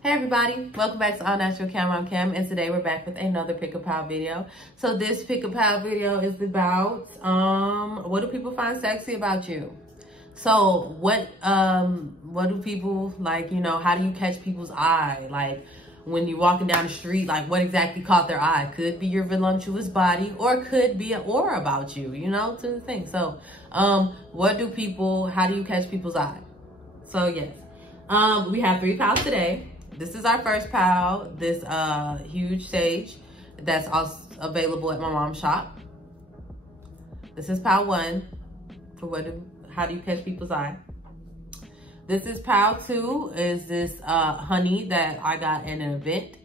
Hey everybody, welcome back to AllNaturalKam. I'm Cam, and today we're back with another Pick a Pal video. So this Pick a Pal video is about what do people find sexy about you? So what do people like, you know, how do you catch people's eye? Like when you're walking down the street, like what exactly caught their eye? Could be your voluptuous body, or could be an aura about you, you know, to the thing. So how do you catch people's eye? So yes, we have 3 pals today. This is our first pal, this huge sage that's also available at my mom's shop. This is pal 1 for how do you catch people's eye. This is pal 2, is this honey that I got in an event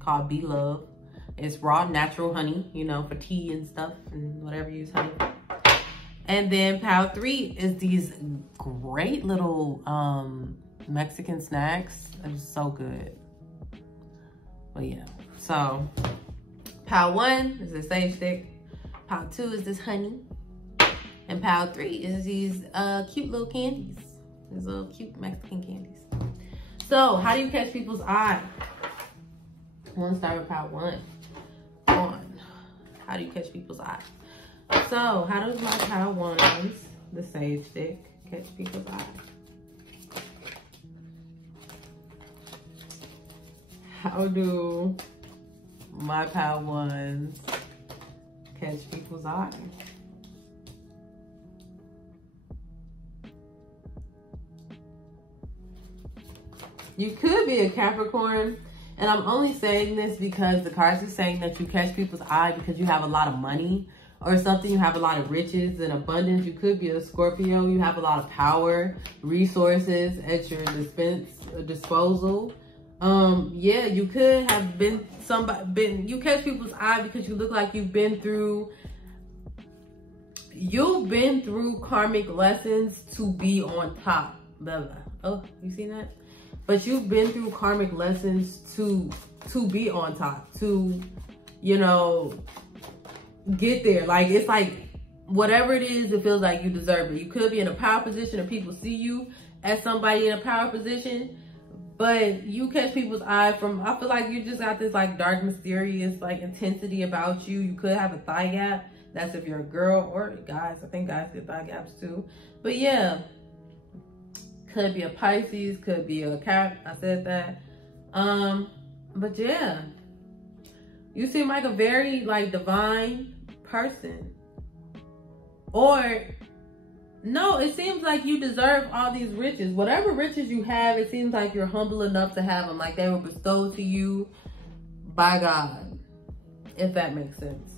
called Be Love. It's raw natural honey, you know, for tea and stuff and whatever you use honey. And then pal 3 is these great little Mexican snacks. They're so good. But yeah, so pal 1 is a sage stick, pal 2 is this honey, and pal 3 is these cute little candies, these little cute Mexican candies. So how do you catch people's eye? I want to start with pal 1. How do you catch people's eye? So how does my pal 1, the sage stick, catch people's eye? How do my pal 1s catch people's eye? You could be a Capricorn, and I'm only saying this because the cards are saying that you catch people's eye because you have a lot of money or something. You have a lot of riches and abundance. You could be a Scorpio. You have a lot of power, resources at your disposal. Yeah, you could have you catch people's eye because you look like you've been through karmic lessons to be on top. Blah, blah. Oh, you see that? But you've been through karmic lessons to be on top, to, you know, get there. Like, it's like, whatever it is, it feels like you deserve it. You could be in a power position and people see you as somebody in a power position, but you catch people's eye from, I feel like you just got this like dark, mysterious like intensity about you. You could have a thigh gap. That's if you're a girl, or guys. I think guys get thigh gaps too. But yeah, could be a Pisces, could be a Cap. I said that. But yeah, you seem like a very like divine person. Or no, it seems like you deserve all these riches. Whatever riches you have, it seems like you're humble enough to have them. Like they were bestowed to you by God, if that makes sense.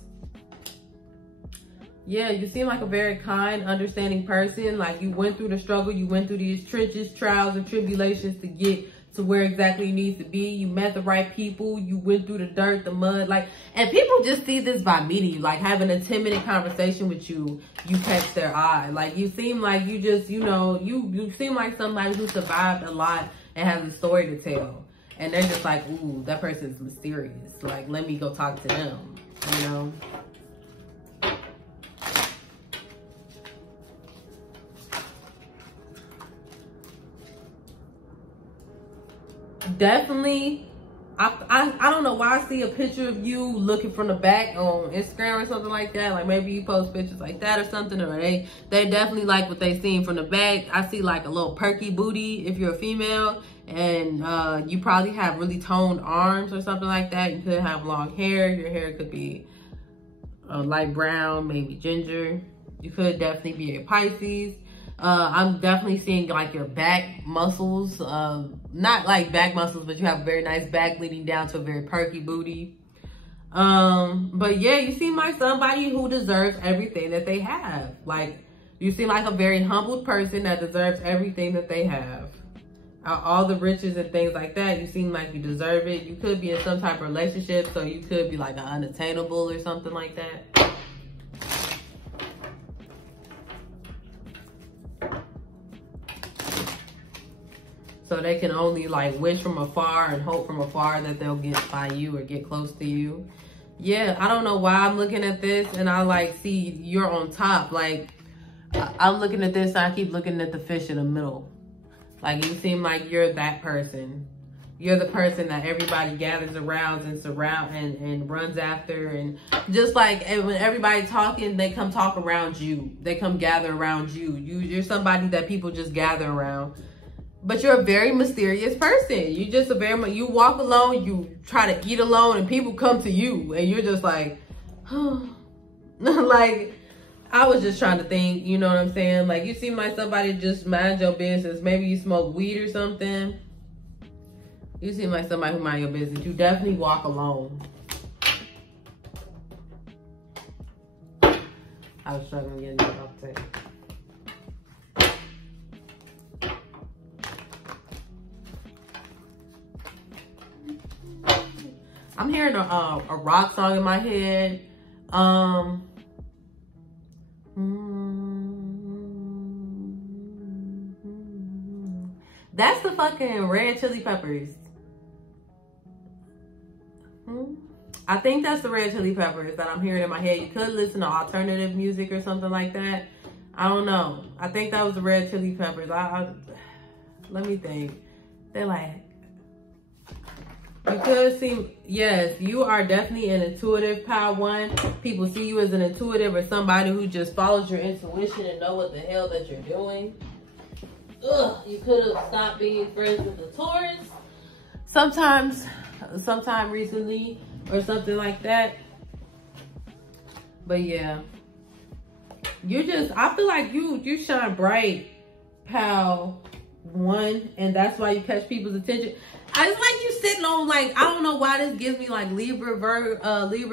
Yeah, you seem like a very kind, understanding person. Like you went through the struggle. You went through these trenches, trials, and tribulations to get to where exactly you need to be. You met the right people. You went through the dirt, the mud, like, and people just see this by meeting you, like having a 10-minute conversation with you. You catch their eye. Like you seem like you just, you know, you seem like somebody who survived a lot and has a story to tell. And they're just like, ooh, that person's mysterious. Like, let me go talk to them, you know? Definitely, I don't know why I see a picture of you looking from the back on Instagram or something like that. Like maybe you post pictures like that or something, or they definitely like what they seen from the back. I see like a little perky booty if you're a female, and you probably have really toned arms or something like that. You could have long hair. Your hair could be light brown, maybe ginger. You could definitely be a Pisces. I'm definitely seeing like your back muscles, not like back muscles, but you have a very nice back leading down to a very perky booty. But yeah, you seem like somebody who deserves everything that they have. Like you seem like a very humbled person that deserves everything that they have. All the riches and things like that, you seem like you deserve it. You could be in some type of relationship, so you could be like an unattainable or something like that. So they can only like wish from afar and hope from afar that they'll get by you or get close to you. Yeah, I don't know why I'm looking at this and I like see you're on top. Like I'm looking at this and I keep looking at the fish in the middle. Like you seem like you're that person. you're the person that everybody gathers around and and runs after. And just like when everybody's talking, they come talk around you. They come gather around you. You're somebody that people just gather around. But you're a very mysterious person. You just you walk alone, you try to eat alone, and people come to you, and you're just like, oh. Like, I was just trying to think, you know what I'm saying? Like, you seem like somebody just mind your business. Maybe you smoke weed or something. You seem like somebody who mind your business. You definitely walk alone. I was struggling to get into the update. I'm hearing a rock song in my head. That's the fucking Red Chili Peppers. I think that's the Red Chili Peppers that I'm hearing in my head. You could listen to alternative music or something like that. I don't know. I think that was the Red Chili Peppers. Let me think. They're like, you could see, yes, you are definitely an intuitive, Power One. People see you as an intuitive or somebody who just follows your intuition and know what the hell that you're doing. Ugh, you could have stopped being friends with the Taurus sometime recently or something like that. But yeah, I feel like you shine bright, Pal One, and that's why you catch people's attention. It's like you sitting on, like, I don't know why this gives me like Libra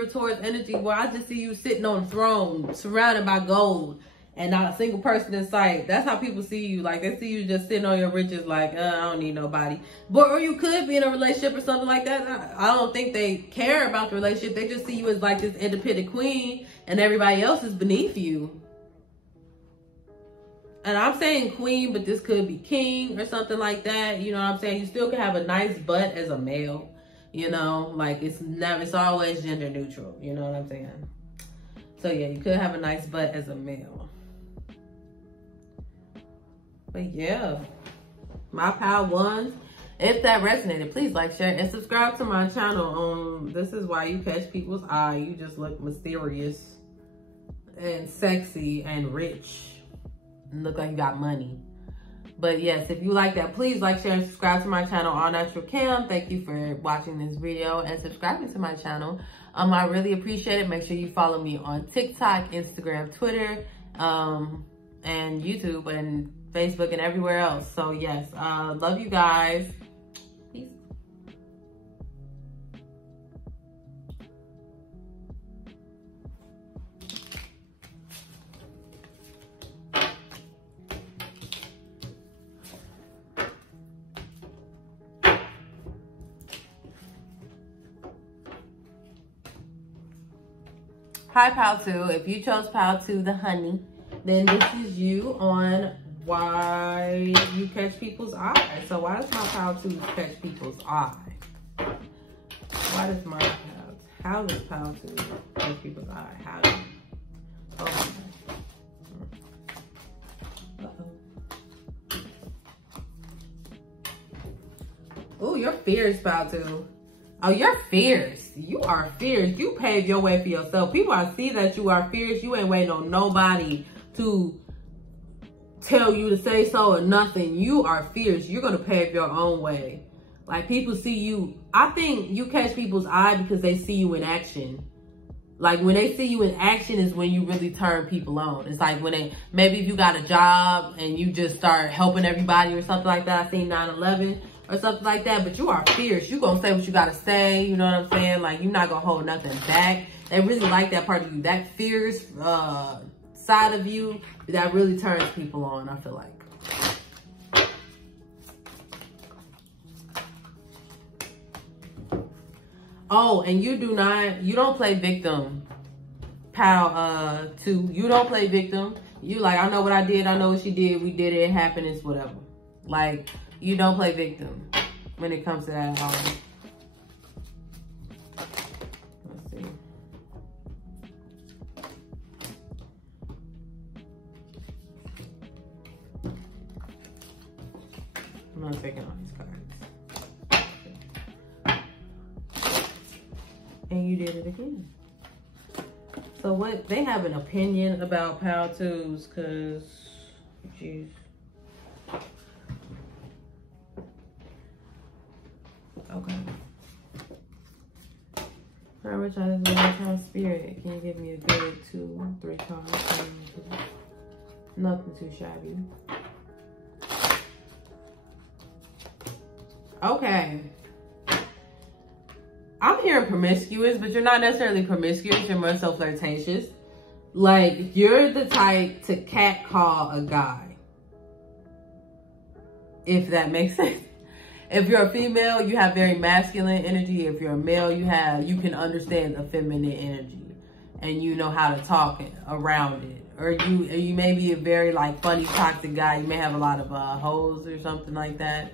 Taurus energy, where I just see you sitting on a throne surrounded by gold and not a single person in sight. That's how people see you. Like, they see you just sitting on your riches like, I don't need nobody. But, or you could be in a relationship or something like that. I don't think they care about the relationship. They just see you as like this independent queen and everybody else is beneath you. And I'm saying queen, but this could be king or something like that. You know what I'm saying? You still can have a nice butt as a male. You know, like it's always gender neutral. You know what I'm saying? So yeah, you could have a nice butt as a male. But yeah, my Power Ones, if that resonated, please like, share, and subscribe to my channel. This is why you catch people's eye. You just look mysterious and sexy and rich. Look like you got money. But yes, if you like that, please like, share, and subscribe to my channel, AllNaturalKam. Thank you for watching this video and subscribing to my channel. I really appreciate it. Make sure you follow me on TikTok, Instagram, Twitter, and YouTube and Facebook and everywhere else. So yes, love you guys. Peace. Hi, Pal 2. If you chose Pal 2, the honey, then this is you on why you catch people's eye. So why does my Pal 2 catch people's eye? Why does my Pal, how does Pal 2 catch people's eye? How do you? Oh, oh, you're fierce, Pal 2. Oh, you're fierce. You are fierce. You paved your way for yourself. People, I see that you are fierce. You ain't waiting on nobody to tell you to say so or nothing. You are fierce. You're going to pave your own way. Like, people see you. I think you catch people's eye because they see you in action. Like, when they see you in action is when you really turn people on. It's like when maybe if you got a job and you just start helping everybody or something like that. I seen 9/11. Or something like that, but you are fierce. You gonna say what you gotta say, you know what I'm saying? Like, you're not gonna hold nothing back. They really like that part of you, that fierce side of you that really turns people on, I feel like. Oh, and you don't play victim, Pal 2. You don't play victim. You like, I know what I did, I know what she did, we did it, it happened, it's whatever. Like, you don't play victim when it comes to that at all. Let's see. I'm not taking all these cards. And you did it again. So what, they have an opinion about power twos, cause, jeez. Okay. Alright, which one is one time spirit? Can you give me a good 2, 3 cards? Nothing too shabby. Okay. I'm hearing promiscuous, but you're not necessarily promiscuous. You're more so flirtatious. Like, you're the type to catcall a guy. If that makes sense. If you're a female, you have very masculine energy. If you're a male, you can understand the feminine energy. And you know how to talk around it. Or you may be a very, like, funny, toxic guy. You may have a lot of hoes or something like that.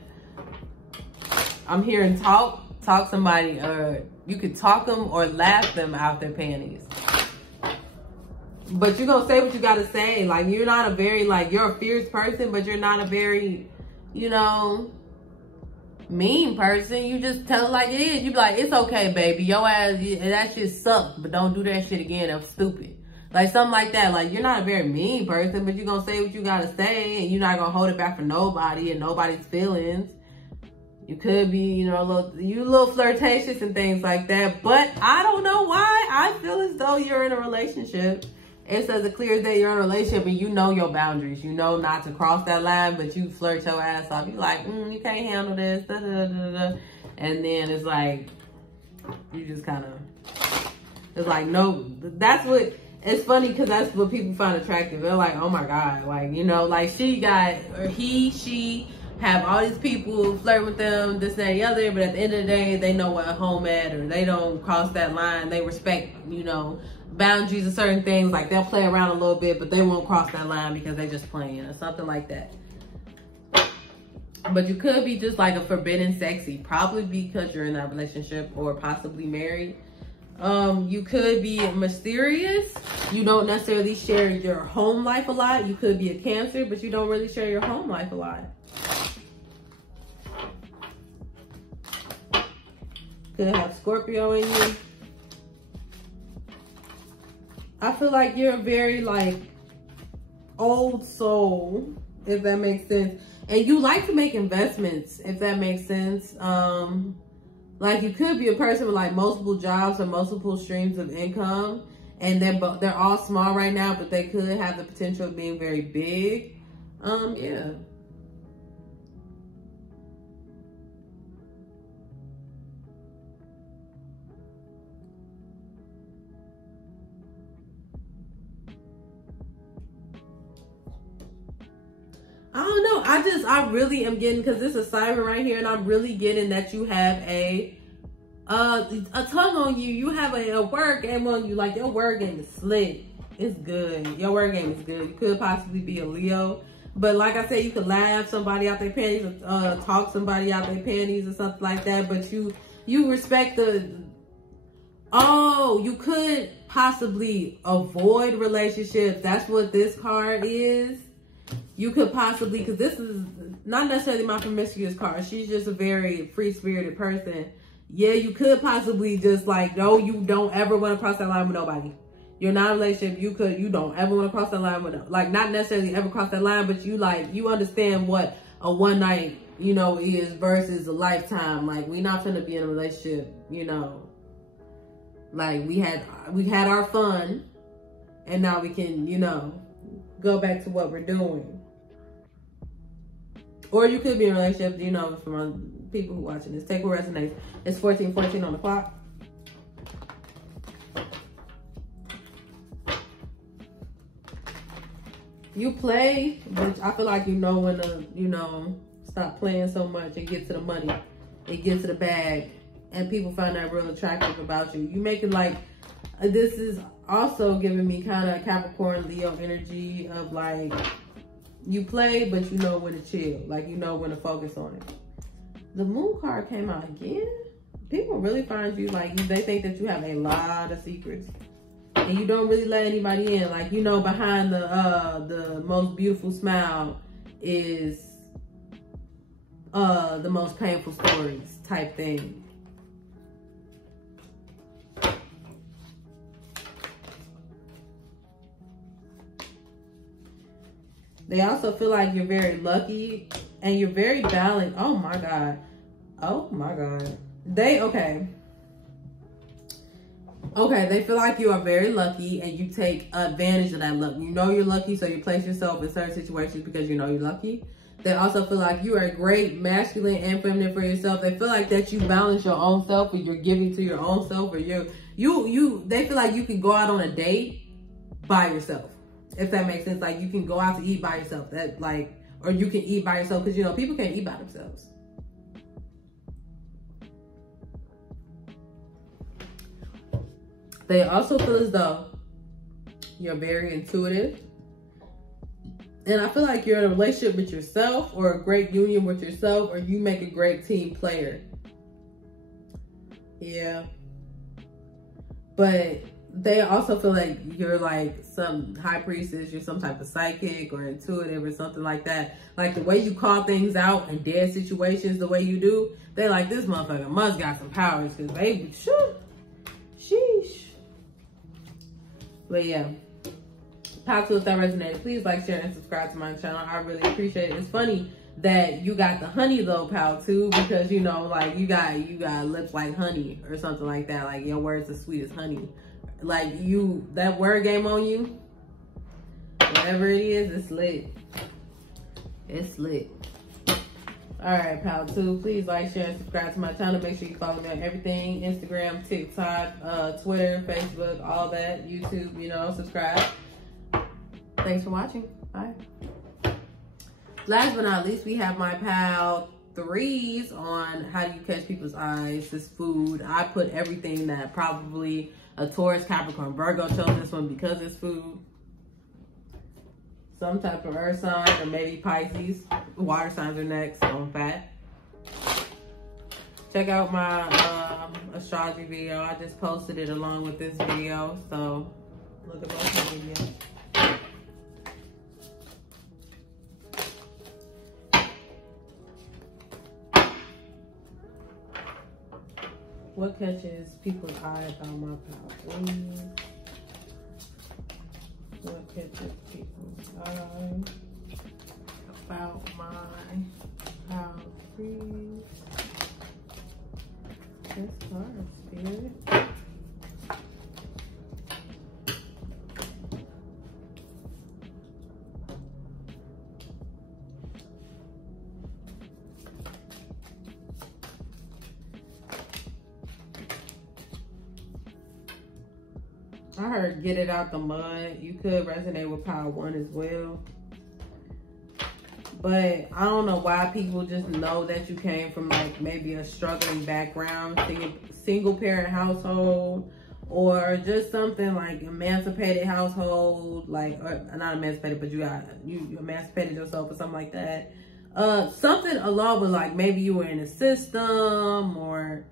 I'm hearing talk somebody, or you could talk them or laugh them out their panties. But you're going to say what you got to say. Like, you're not a very, like, you're a fierce person, but you're not a very, you know, mean person. You just tell it like it is. You be like, it's okay, baby. Your ass, that shit sucked, but don't do that shit again. That was stupid. Like, something like that. Like, you're not a very mean person, but you're going to say what you got to say, and you're not going to hold it back for nobody and nobody's feelings. You could be, you know, a little flirtatious and things like that. But I don't know why. I feel as though you're in a relationship. It says it clear that you're in a relationship and you know your boundaries. You know not to cross that line, but you flirt your ass off. You're like, you can't handle this. Da, da, da, da. And then it's like, you just kind of, it's like, no, that's what, it's funny because that's what people find attractive. They're like, oh my God. Like, you know, like she have all these people flirt with them, this, that, and the other, but at the end of the day, they know what home at, or they don't cross that line. They respect, you know, boundaries of certain things. Like, they'll play around a little bit, but they won't cross that line because they just playing or something like that. But you could be just like a forbidden sexy, probably because you're in that relationship or possibly married. You could be mysterious. You don't necessarily share your home life a lot. You could be a Cancer, but you don't really share your home life a lot. Could have Scorpio in you. I feel like you're a very, like, old soul, if that makes sense. And you like to make investments, if that makes sense. Like, you could be a person with, like, multiple jobs or multiple streams of income. And they're all small right now, but they could have the potential of being very big. Yeah. I don't know. I really am getting, because this is assignment right here, and I'm really getting that you have a tongue on you. You have a word game on you. Like, your word game is slick. It's good. Your word game is good. You could possibly be a Leo. But like I said, you could laugh somebody out their panties, or talk somebody out their panties or something like that. But you respect you could possibly avoid relationships. That's what this card is. You could possibly, because this is not necessarily my promiscuous card. She's just a very free-spirited person. Yeah, you could possibly just like, no, you don't ever want to cross that line with nobody. You're not in a relationship. You don't ever want to cross that line with, like, not necessarily ever cross that line, but you understand what a one night, you know, is versus a lifetime. Like, we not finna be in a relationship, you know. Like, we had our fun, and now we can, you know, go back to what we're doing. Or you could be in a relationship, you know, from people who are watching this. Take what resonates. It's 14:14 on the clock. You play, but I feel like you know when to, you know, stop playing so much and get to the money. And get to the bag. And people find that real attractive about you. You make it like, this is also giving me kind of Capricorn, Leo energy of like, you play, but you know when to chill. Like, you know when to focus on it. The Moon card came out again. People really find you, like, they think that you have a lot of secrets. And you don't really let anybody in. Like, you know, behind the most beautiful smile is the most painful stories type thing. They also feel like you're very lucky and you're very balanced. Oh my God. Oh my God. Okay, they feel like you are very lucky and you take advantage of that luck. You know you're lucky, so you place yourself in certain situations because you know you're lucky. They also feel like you are great masculine and feminine for yourself. They feel like that you balance your own self, or you're giving to your own self, or they feel like you can go out on a date by yourself, if that makes sense. Like you can go out to eat by yourself, or you can eat by yourself, because you know people can't eat by themselves. They also feel as though you're very intuitive. And I feel like you're in a relationship with yourself, or a great union with yourself, or you make a great team player. Yeah. But they also feel like you're like some high priestess, you're some type of psychic or intuitive or something like that. Like the way you call things out in dead situations, the way you do, they're like, this motherfucker must got some powers, because baby, sheesh. But yeah, Pile 2, if that resonated, please like, share, and subscribe to my channel. I really appreciate it. It's funny that you got the honey though, Pile 2, because you know, like you got lips like honey or something like that. Like your words as sweet as honey. Like that word game on you, whatever it is, it's lit. It's lit. All right, Pile 2, please like, share, and subscribe to my channel. Make sure you follow me on everything: Instagram, TikTok, Twitter, Facebook, all that, YouTube, you know, subscribe. Thanks for watching. Bye. Last but not least, we have my Pile 3s on how do you catch people's eyes. This food. I put everything that probably a Taurus, Capricorn, Virgo chose this one because it's food. Some type of earth sign, or maybe Pisces. Water signs are next on fat. Check out my astrology video. I just posted it along with this video, so look at both my videos. What catches people's eye about my Pile 3s? What catches people's eye about my Pile 3s? This card, Spirit. I heard get it out the mud. You could resonate with Pile 1 as well. But I don't know why people just know that you came from like maybe a struggling background, single parent household, or just something like emancipated household, like, or not emancipated, but you emancipated yourself or something like that. Something along with like maybe you were in a system, or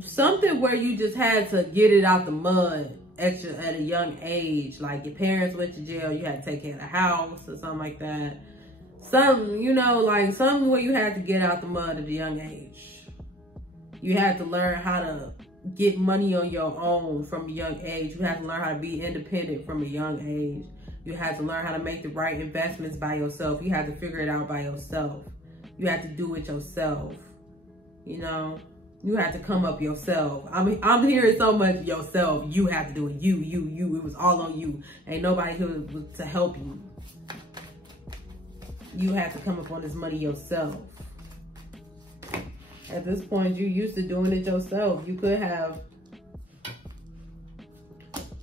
something where you just had to get it out the mud at a young age. Like your parents went to jail, you had to take care of the house or something like that. Something, you know, like something where you had to get out the mud at a young age. You had to learn how to get money on your own from a young age. You had to learn how to be independent from a young age. You had to learn how to make the right investments by yourself. You had to figure it out by yourself. You had to do it yourself, you know. You had to come up yourself. I mean, I'm hearing so much yourself. You have to do it. You. It was all on you. Ain't nobody here to help you. You had to come up on this money yourself. At this point, you used to doing it yourself. You could have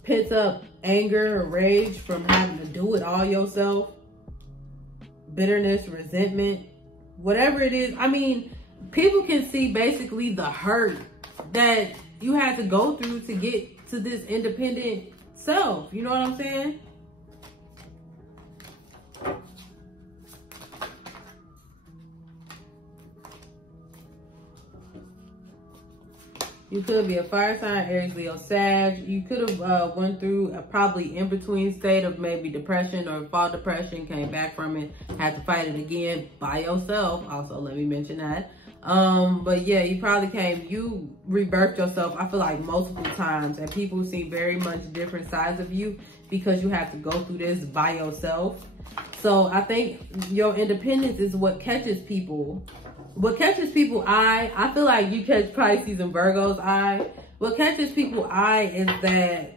pent up anger or rage from having to do it all yourself. Bitterness, resentment, whatever it is. I mean, people can see basically the hurt that you had to go through to get to this independent self. You know what I'm saying? You could be a fire sign, Aries, Leo, Sag. You could have went through a probably in-between state of maybe depression or fall depression, came back from it, had to fight it again by yourself. Also, let me mention that. But yeah, you rebirthed yourself, I feel like multiple times, and people see very much different sides of you because you have to go through this by yourself. So I think your independence is what catches people. What catches people's eye, I feel like you catch Pisces and Virgo's eye. What catches people's eye is that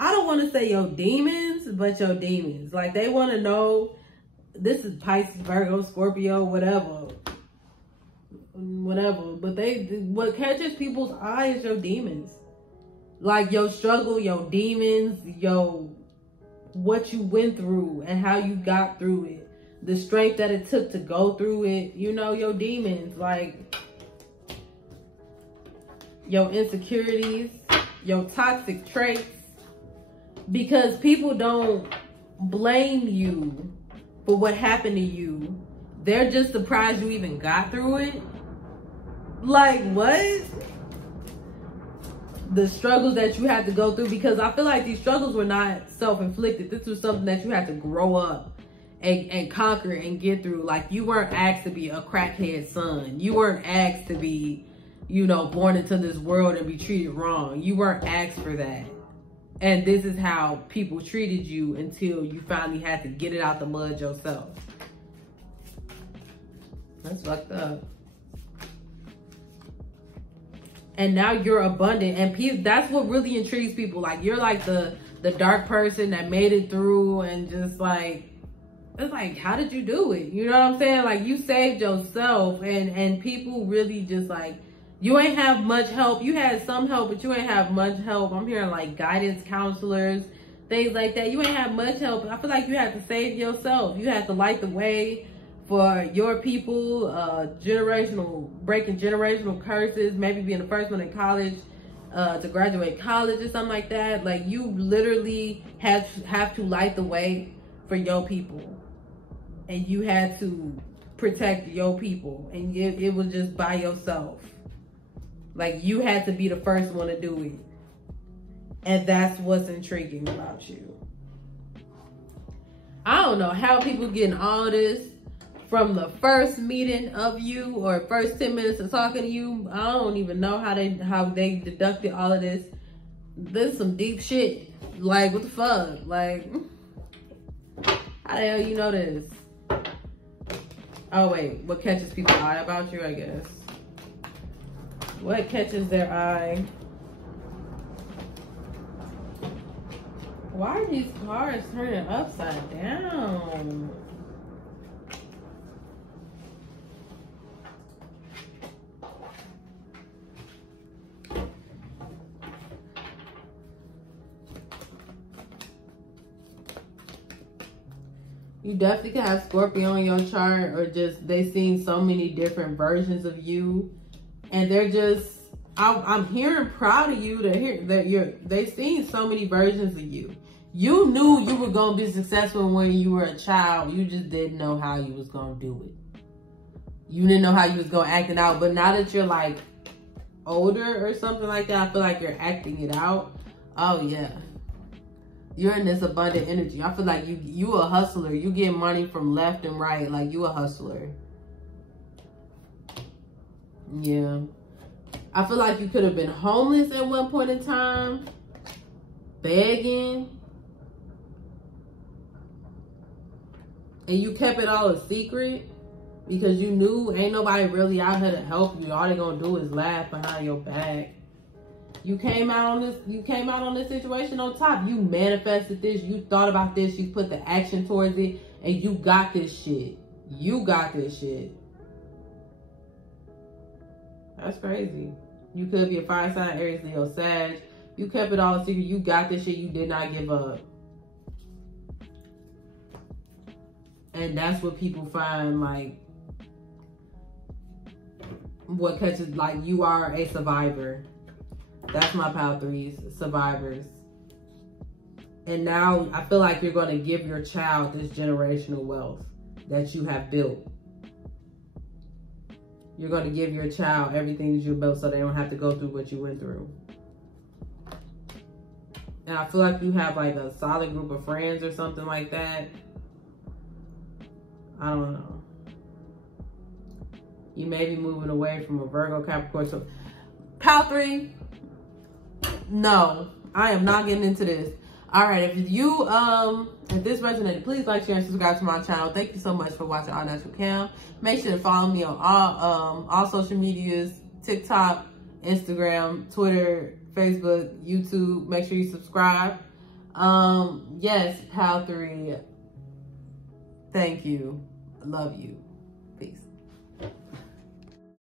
I don't want to say your demons, but your demons. Like, they want to know, this is Pisces, Virgo, Scorpio, whatever. But what catches people's eye is your demons. Like, your struggle, your demons, what you went through and how you got through it. The strength that it took to go through it. You know, your demons. Like, your insecurities, your toxic traits. Because people don't blame you for what happened to you. They're just surprised you even got through it. Like, what? The struggles that you had to go through, because I feel like these struggles were not self-inflicted. This was something that you had to grow up and conquer and get through. Like, you weren't asked to be a crackhead son. You weren't asked to be, you know, born into this world and be treated wrong. You weren't asked for that. And this is how people treated you until you finally had to get it out the mud yourself. That's fucked up. And now you're abundant, and that's what really intrigues people. Like, you're like the dark person that made it through, and just like, it's like, how did you do it? You know what I'm saying? Like, you saved yourself, and people really just like, you ain't have much help. You had some help, but you ain't have much help. I'm hearing like guidance counselors, things like that. You ain't have much help. I feel like you had to save yourself. You had to light the way for your people, breaking generational curses, maybe being the first one in college to graduate college or something like that. Like, you literally have to light the way for your people, and you had to protect your people, and it was just by yourself. Like, you had to be the first one to do it, and that's what's intriguing about you. I don't know how people getting all this from the first meeting of you, or first 10 minutes of talking to you. I don't even know how they deducted all of this. This is some deep shit. Like, what the fuck? Like, how the hell you know this? Oh wait, what catches people's eye about you, I guess. What catches their eye? Why are these cards turning upside down? You definitely can have Scorpio on your chart, or just they seen so many different versions of you, and they're just, I'm hearing proud of you to hear that they've seen so many versions of you. You knew you were gonna be successful when you were a child. You just didn't know how you was gonna do it. You didn't know how you was gonna act it out. But now that you're like older or something like that, I feel like you're acting it out. Oh yeah. You're in this abundant energy. I feel like you a hustler. You get money from left and right. Like, you a hustler. Yeah. I feel like you could have been homeless at one point in time. Begging. And you kept it all a secret. Because you knew ain't nobody really out here to help you. All they gonna do is laugh behind your back. You came out on this situation on top. You manifested this. You thought about this. You put the action towards it. And you got this shit. You got this shit. That's crazy. You could be a fire sign, Aries, Leo, Sag. You kept it all a secret. You got this shit. You did not give up. And that's what people find, like, what catches, like, you are a survivor. That's my pile threes, survivors. And now I feel like you're going to give your child this generational wealth that you have built. You're going to give your child everything that you built so they don't have to go through what you went through. And I feel like you have like a solid group of friends or something like that. I don't know. You may be moving away from a Virgo, Capricorn. So Pal 3, no, I am not getting into this. All right, if you if this resonated, please like, share, and subscribe to my channel. Thank you so much for watching AllNaturalKam. Make sure to follow me on all social medias: TikTok, Instagram, Twitter, Facebook, YouTube. Make sure you subscribe. Yes, Pal 3. Thank you. Love you.